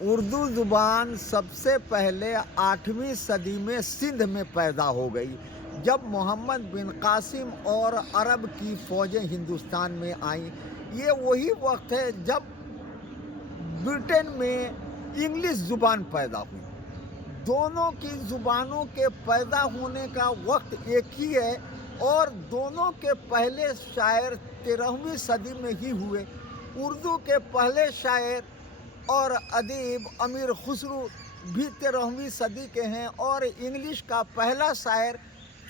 اردو زبان سب سے پہلے 8ویں صدی میں سندھ میں پیدا ہو گئی جب محمد بن قاسم اور عرب کی فوجیں ہندوستان میں آئیں۔ یہ وہی وقت ہے جب برٹن میں انگلش زبان پیدا ہوئی۔ دونوں کی زبانوں کے پیدا ہونے کا وقت ایک ہی ہے اور دونوں کے پہلے شاعر 13ویں صدی میں ہی ہوئے۔ اردو کے پہلے شاعر اور ادیب امیر خسرو بھی 13ویں صدی کے ہیں اور انگلش کا پہلا شاعر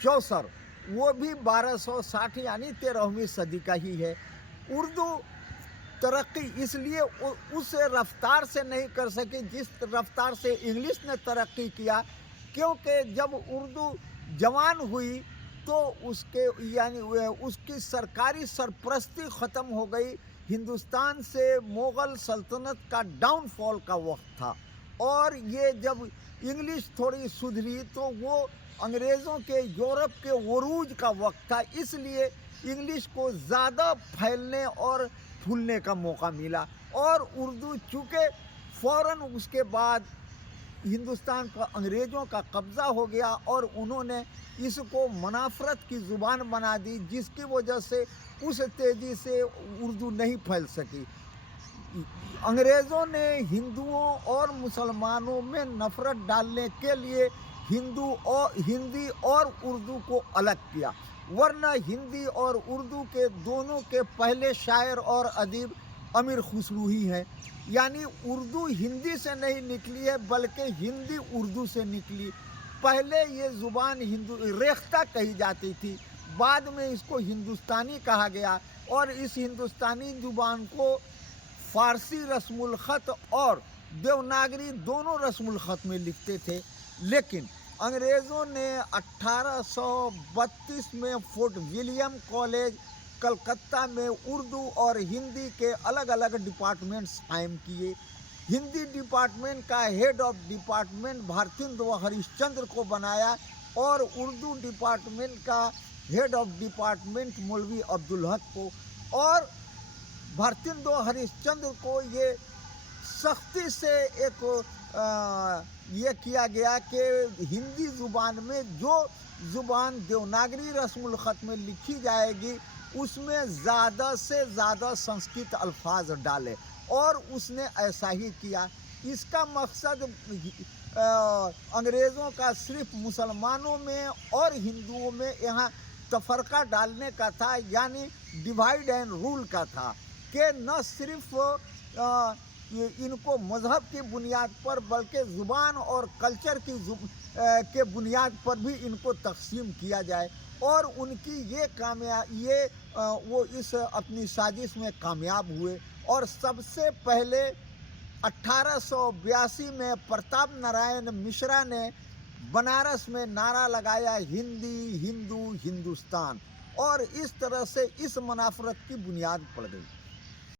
چوسر وہ بھی 1260 یعنی 13ویں صدی کا ہی ہے۔ اردو ترقی اس لیے اس رفتار سے نہیں کر سکی جس رفتار سے انگلش نے ترقی کیا، کیونکہ جب اردو جوان ہوئی تو اس کی سرکاری سرپرستی ختم ہو گئی۔ ہندوستان سے مغل سلطنت کا ڈاؤن فال کا وقت تھا اور یہ جب انگلش تھوڑی سدھری تو وہ انگریزوں کے یورپ کے عروج کا وقت تھا، اس لیے انگلش کو زیادہ پھیلنے اور پھولنے کا موقع ملا اور اردو چونکہ فوراً اس کے بعد ہندوستان پر انگریزوں کا قبضہ ہو گیا اور انہوں نے اس کو منافرت کی زبان بنا دی، جس کی وجہ سے اس تیزی سے اردو نہیں پھیل سکی۔ انگریزوں نے ہندوؤں اور مسلمانوں میں نفرت ڈالنے کے لیے ہندی اور اردو کو الگ کیا، ورنہ ہندی اور اردو کے دونوں کے پہلے شاعر اور ادیب امیر خسرو ہی ہیں۔ یعنی اردو ہندی سے نہیں نکلی ہے بلکہ ہندی اردو سے نکلی۔ پہلے یہ زبان ریختہ کہی جاتی تھی، بعد میں اس کو ہندوستانی کہا گیا اور اس ہندوستانی زبان کو فارسی رسم الخط اور دیوناگری دونوں رسم الخط میں لکھتے تھے، لیکن انگریزوں نے 1832 میں فورٹ ولیم کالج کلکتہ میں اردو اور ہندی کے الگ الگ ڈپارٹمنٹس قائم کیے۔ ہندی ڈپارٹمنٹ کا head of department Bharatendu Harish Chandra کو بنایا اور اردو ڈپارٹمنٹ کا head of department Maulvi Abdul Haq کو، اور بھارتیندو ہریش چندر کو یہ سختی سے یہ کیا گیا کہ ہندی زبان میں جو زبان دیوناگری رسم الخط میں لکھی جائے گی اس میں زیادہ سے زیادہ سنسکرت الفاظ ڈالے، اور اس نے ایسا ہی کیا۔ اس کا مقصد انگریزوں کا صرف مسلمانوں میں اور ہندوؤں میں یہاں تفرقہ ڈالنے کا تھا، یعنی ڈیوائیڈ اینڈ رول کا تھا کہ نہ صرف ان کو مذہب کی بنیاد پر بلکہ زبان اور کلچر کے بنیاد پر بھی ان کو تقسیم کیا جائے، اور ان کی وہ اس اپنی سازش میں کامیاب ہوئے۔ اور سب سے پہلے 1882 میں پرتاپ نارائن مشرا نے بنارس میں نعرہ لگایا، ہندی ہندو ہندوستان، اور اس طرح سے اس منافرت کی بنیاد پڑ گئی۔